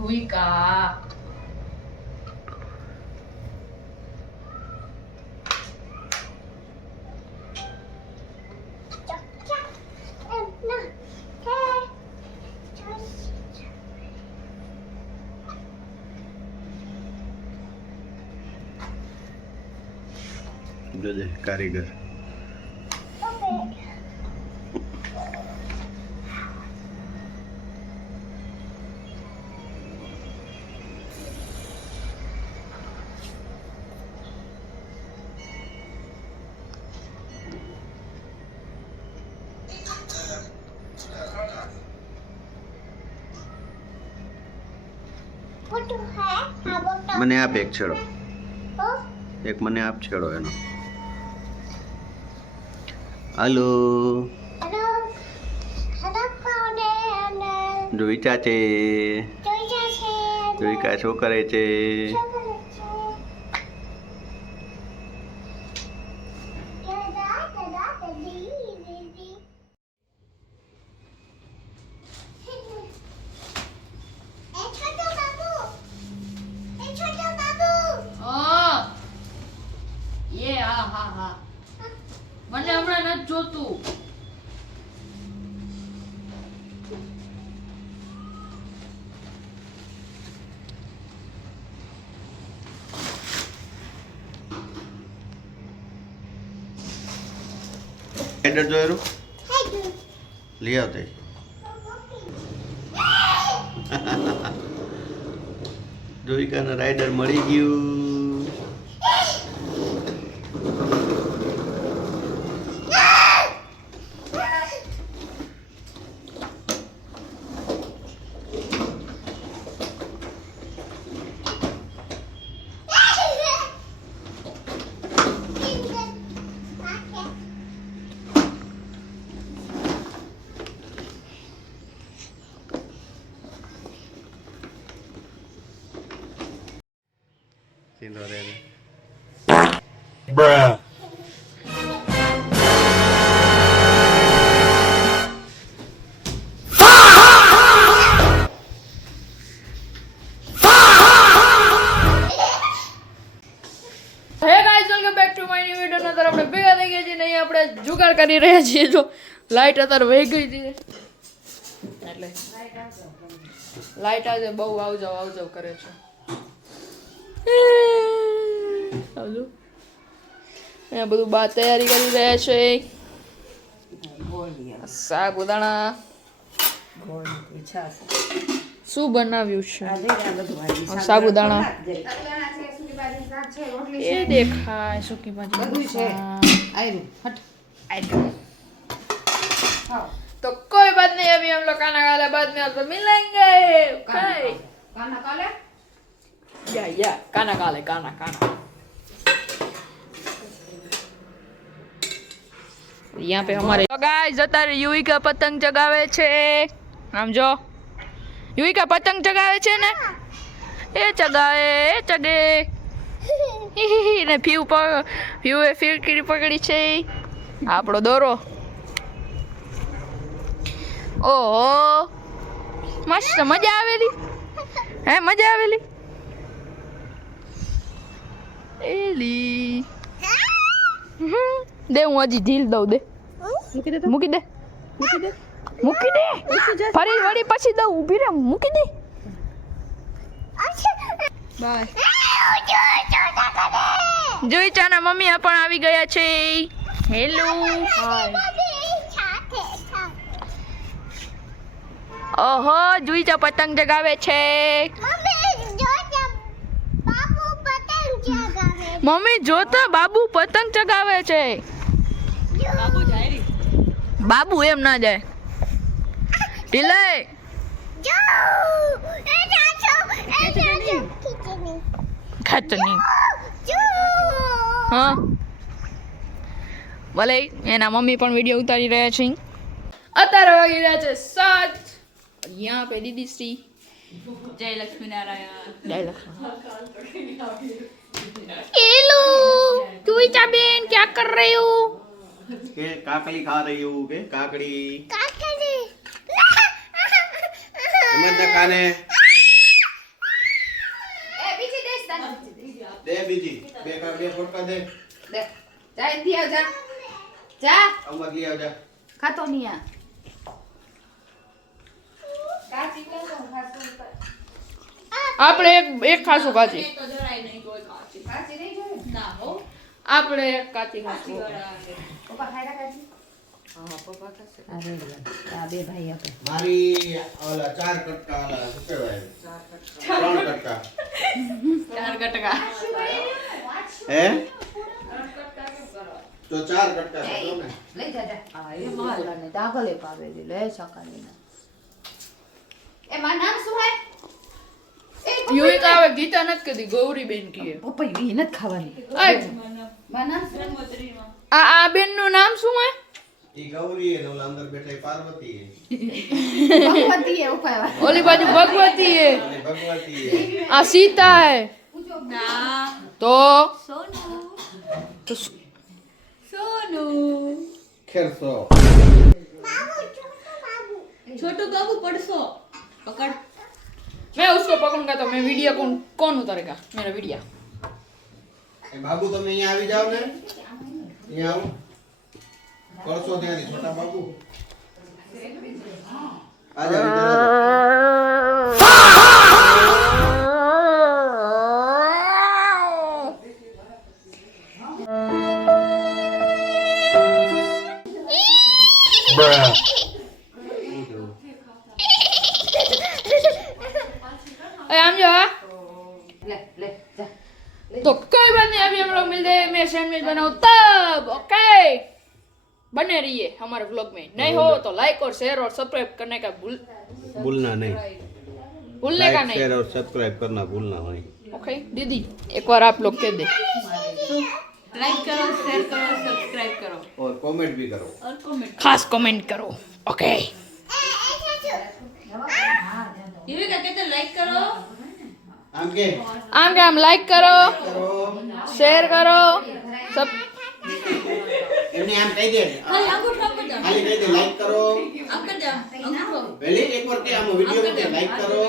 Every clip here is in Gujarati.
युविका जो दे कारीगर મને આપ એક છેડો એક મને આપ છેડો એનો હાલો જોઈતા છે જોઈકા શું કરે છે મને હમણાં નથી જોતું રાઈડર જોયેલું લઈ આવતે જોઈકાને રાઈડર મળી ગયું Bruh. जुगाड़ કરી રહ્યા છીએ જો લાઈટ અત્યારે વહી ગઈ છે એટલે લાઈટ આજે બહુ આવજાવ કરે છે આવજો અહીંયા બધું બા તૈયારી કરી રહ્યા છે સાબુદાણા શું બનાવ્યું છે સાબુદાણા એ દેખાય સૂકી ભાજી तो कोई बात नहीं अभी हम लोग खाना खा ले बाद में आपको मिलेंगे खाना खा ले या खाना खा ले खाना यहाँ पे हमारे तो गाइस અત્યારે યુવિકા પતંગ ચગાવે છે આમ જો યુવિકા પતંગ ચગાવે છે ને એ ચગે ને ફ્યુએ ફિરકી પકડી છે આપણો દોરો ઓહો મસ્ત મજા આવેલી એલી દે હું હજી ઢીલ દઉં દે મૂકી દે ફરી વળી પછી દઉં ઊભી રે મૂકી દે બાય જોઈ ચાના મમ્મી પણ આવી ગયા છે હેલો ઓહો જોઈચા પતંગ જગાવે છે મમ્મી જોતા બાબુ પતંગ ચગાવે છે બાબુ એમ ના જાય ઢીલે ખતની હા ભલે એના મમ્મી પણ વિડીયો ઉતારી રહ્યા છે અત્યારે વાગી રહ્યા છે 7 यहाँ पे दीदी श्री जय लक्ष्मी नारायण हेलो तुईचा बेन क्या कर रहे हो के काकड़ी खा रही हूँ के काकड़ी काकड़ी मत काने આપવા દે દે જા ઇન્દી આવ જા જા આમાં ગઈ આવજા ખાતો નહીં આ આપણે એક ખાસું કાચી આપણે એક કાચી ખાસું મારી ઓલા 4 કટકા ઓલા શું કહેવાય 3 કટકા હે તો 4 કટકા કરો ને લઈ જા ને દાખલે પાવે દે લે સકાલી ના એમાં નામ શું હે યુઈ કાવે ગીતા નત કદી ગૌરી બેન કીએ પપ્પા ઈ નત ખાવાની માં નામ શું આ બેન નું નામ શું હે ઈ ગૌરી હે ઓલા અંદર બેઠા પાર્વતી હે ભગવતી હે ઉપાય ઓલી બાજુ ભગવતી હે અને ભગવતી હે આ સીતા હે ના તો સોનુ તો સોનુ ખેરસો छोटू बाबू पढ़सो पकड़ मैं उसको पकड़ूंगा तो मैं वीडियो कौन उतारेगा मेरा वीडियो એ બાબુ તમે અહીંયા આવી જાવ ને અહીંયા આવો કરશો ત્યાંથી છોટા બાબુ આ જાવ आम जा तो कोई बात नहीं अभी हम लोग मिलते हैं मैं सैंडविच बनाऊं तब ओके बने रहिए हमारे व्लॉग में नहीं हो तो लाइक और शेयर और सब्सक्राइब करने का भूलना नहीं भूलने का नहीं शेयर और सब्सक्राइब करना भूलना नहीं ओके दीदी एक बार आप लोग कह दे लाइक करो शेयर करो सब्सक्राइब करो और कमेंट भी करो और कमेंट खास कमेंट करो ओके ये क्या कहते लाइक करो आम के आम लाइक करो करो शेयर करो सब એમને આમ કહી દે खाली अंगूठा कर दो ખાલી કહી દે લાઈક કરો आम कर दो अंगूठा પહેલી એકવાર કે આમ વિડિયો કે લાઈક કરો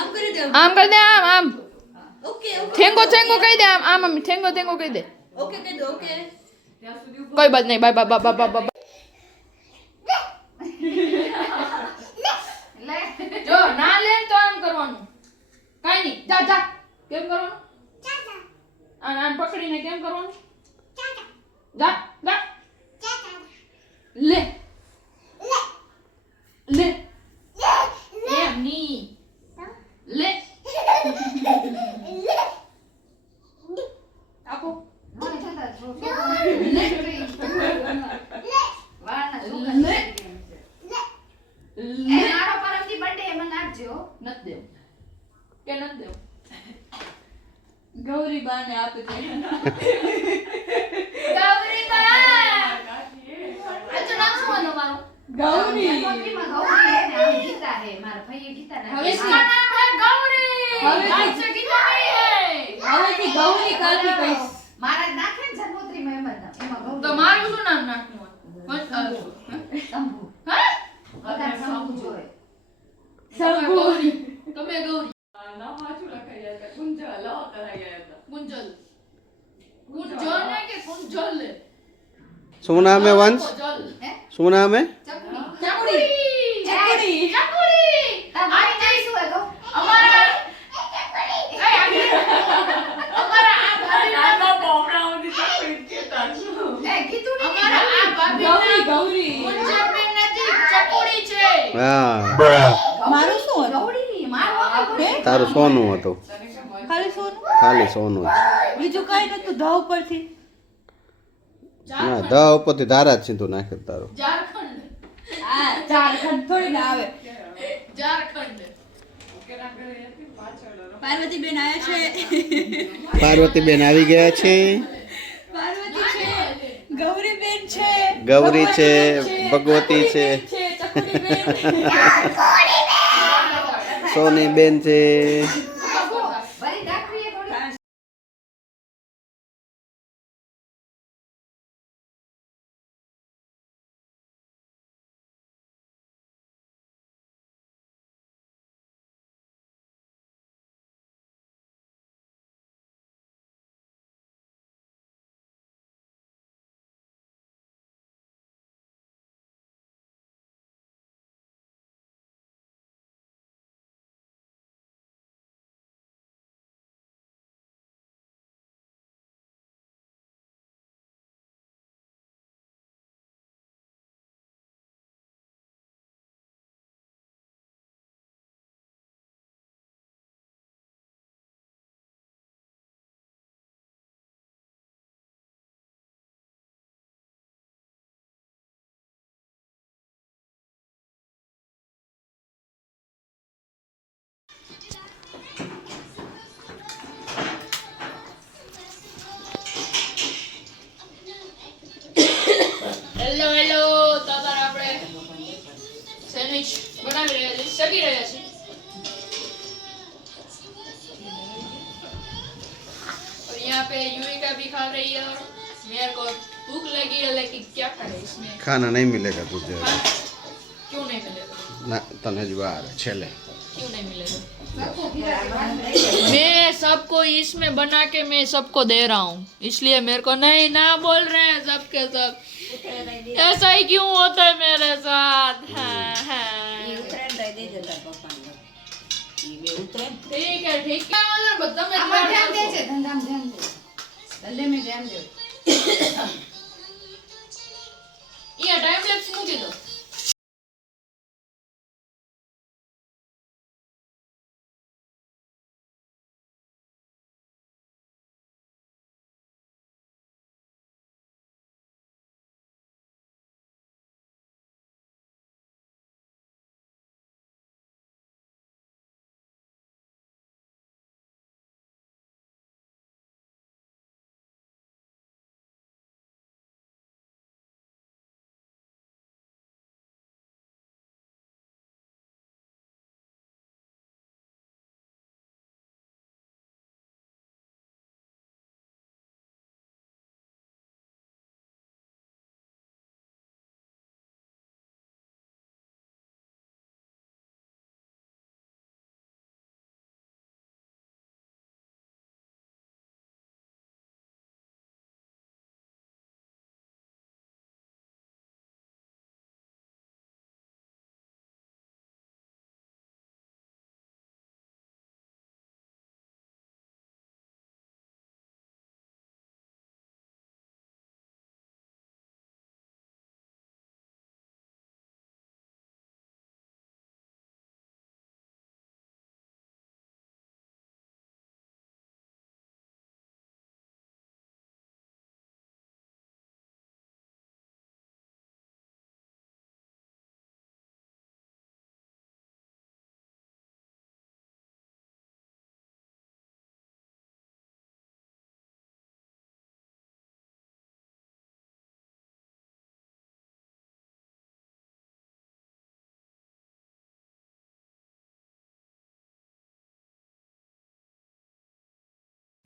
आम कर दो आम कर दे आम ओके ओके थेंगो थेंगो कह दे आम मम्मी थेंगो थेंगो कह दे ओके कह दो ओके कोई बात नहीं bye bye bye bye bye જો ના લે તો આમ કરવાનું કાઈ નહીં જા જા કેમ કરવાનું આને પકડીને કેમ કરવાનું જા જા લે લે એમ ની લે આપો લે નત દેવ કે નત દેવ गौरी बा ने आप ગૌરી બા અચ્છા નામ શું હતું મારું गौरी ગૌરીમાં ગૌરી હે ને આ ગીતા હે મારા ભાઈએ ગીતા નામ इसका नाम है गौरी હવે अच्छा गीता नहीं है હવે થી ગૌરી કાકી કઈસ મારા નાખે ને જન્મોત્રીમાં એમ જ નામ એમાં ગૌરી તો મારું શું નામ નાખવું શંભુ હે બધા શંભુ જોય શંભુ. ગૌરી તમે ગૌરી નામ આછું લખાઈ જાય છે કુંજલ લો કરાઈ ગયા હતા કુંજલ કુંજલ ને કે કુંજલ શું નામ હે વંશ જલ હે શું નામ હે ચકડી ચકડી. ચકડી તમારી જઈ શું હે ગો અમારા અમારા આ ભાભી પોપડાઓની ચકડી કેતા છું એ કીધું ને અમારા આ ભાભી ગૌરી ગૌરી કુંજલબેન નથી ચકડી છે હા મારું શું હતું ગૌડી મારું તારું સોનું હતું ખાલી સોનું ખાલી સોનું જ. બીજું કઈ નતું ધ ઉપરથી ના દ ઉપરથી ધારા જ સીધું નાખે તારું ઝારખંડ આ ઝારખંડ થોડી ના આવે ઝારખંડ પાર્વતી બેન આયા છે પાર્વતીબેન આવી ગયા છે પાર્વતી છે ગૌરી બેન છે ગૌરી છે ભગવતી છે ચકડી બેન સોની બેન છે સેન્ડવિચ બનાવી રહ્યા છે, શેકી રહ્યા છે। और यहाँ पे युविका भी खा रही है और मेरे को भूख लगी है लेकिन क्या करें इसमें। खाना नहीं मिलेगा तुझे हाँ? क्यों नहीं मिलेगा? ना तने જ વાર છેલ્લે क्यों नहीं मिलेगा? मैं सबको इसमें बना के मैं सबको दे रहा हूँ, इसलिए मेरे को नहीं ना बोल रहे हैं सबके सब। ऐसा ही क्यों होता है मेरे साथ? हाँ, हाँ। ठीक है ठीक है। બધા મેં આમાં ધ્યાન દે છે ધંધામાં ધ્યાન દે ધંધે में ધ્યાન દે અહીંયા ટાઈમ લેપ્સ મૂકી દો।